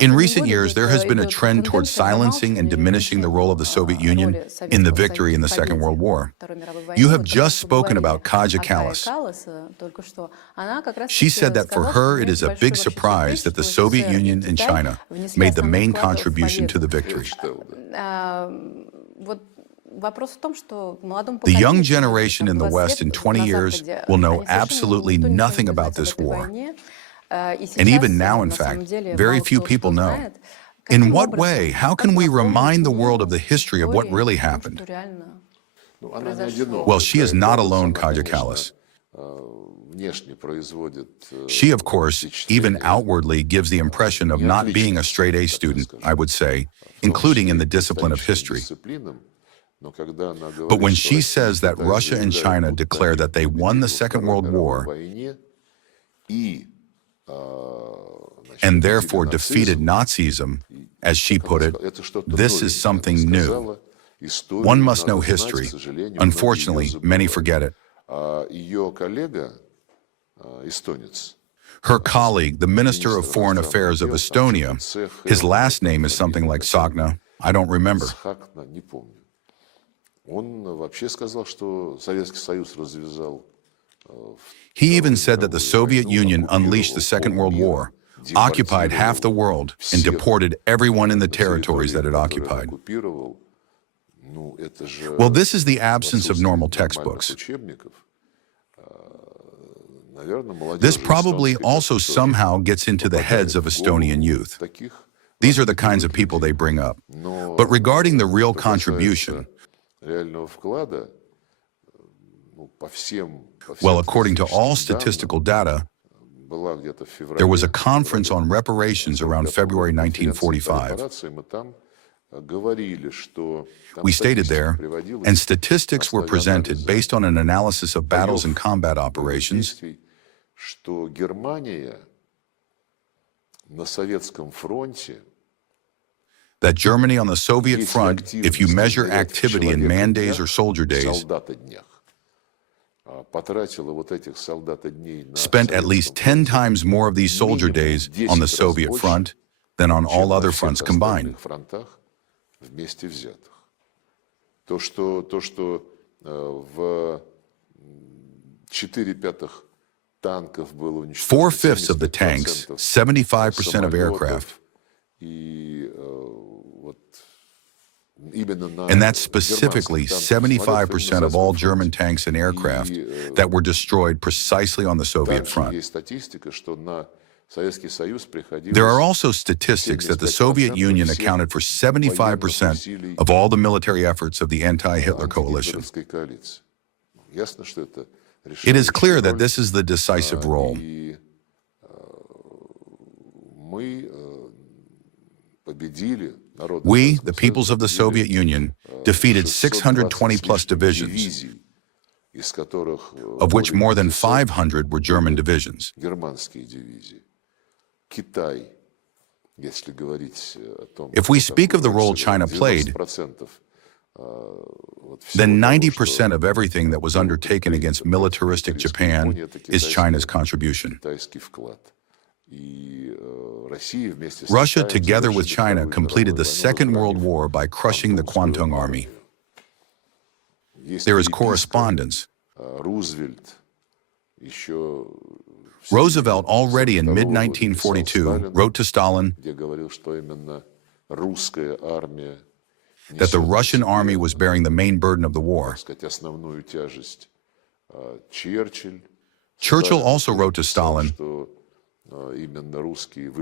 In recent years, there has been a trend towards silencing and diminishing the role of the Soviet Union in the victory in the Second World War. You have just spoken about Kaja Kallas. She said that for her, it is a big surprise that the Soviet Union and China made the main contribution to the victory. The young generation in the West in 20 years will know absolutely nothing about this war. And even now, in fact, very few people know. In what way, how can we remind the world of the history of what really happened? Well, she is not alone, Kaja Kallas. She, of course, even outwardly gives the impression of not being a straight-A student, I would say, including in the discipline of history. But when she says that Russia and China declare that they won the Second World War and therefore defeated Nazism, as she put it, this is something new. One must know history. Unfortunately, many forget it. Her colleague, the Minister of Foreign Affairs of Estonia, his last name is something like Sagna, I don't remember. He even said that the Soviet Union unleashed the Second World War, occupied half the world, and deported everyone in the territories that it occupied. Well, this is the absence of normal textbooks. This probably also somehow gets into the heads of Estonian youth. These are the kinds of people they bring up. But regarding the real contribution, well, according to all statistical data, there was a conference on reparations around February 1945. We stated there, and statistics were presented based on an analysis of battles and combat operations, that Germany on the Soviet front, if you measure activity in man days or soldier days, spent at least 10 times more of these soldier days on the Soviet front than on all other fronts combined. 4/5 of the tanks, 75% of aircraft, and that's specifically 75% of all German tanks and aircraft that were destroyed precisely on the Soviet front. There are also statistics that the Soviet Union accounted for 75% of all the military efforts of the anti-Hitler coalition. It is clear that this is the decisive role. We, the peoples of the Soviet Union, defeated 620-plus divisions, of which more than 500 were German divisions. If we speak of the role China played, then 90% of everything that was undertaken against militaristic Japan is China's contribution. Russia, together with China, completed the Second World War by crushing the Kwantung Army. There is correspondence. Roosevelt, already in mid-1942, wrote to Stalin that the Russian army was bearing the main burden of the war. Churchill also wrote to Stalin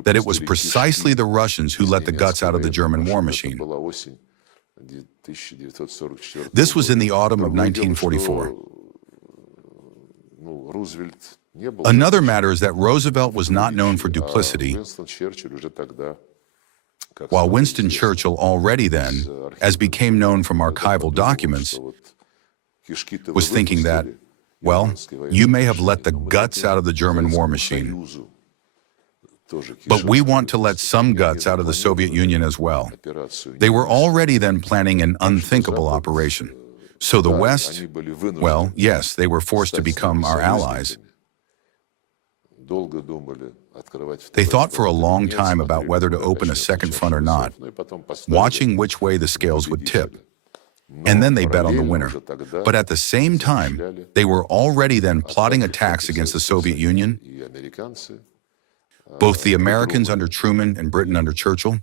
that it was precisely the Russians who let the guts out of the German war machine. This was in the autumn of 1944. Another matter is that Roosevelt was not known for duplicity, while Winston Churchill already then, as became known from archival documents, was thinking that, well, you may have let the guts out of the German war machine, but we want to let some guts out of the Soviet Union as well. They were already then planning an unthinkable operation. So the West, well, yes, they were forced to become our allies. They thought for a long time about whether to open a second front or not, watching which way the scales would tip. And then they bet on the winner. But at the same time, they were already then plotting attacks against the Soviet Union, both the Americans under Truman and Britain under Churchill.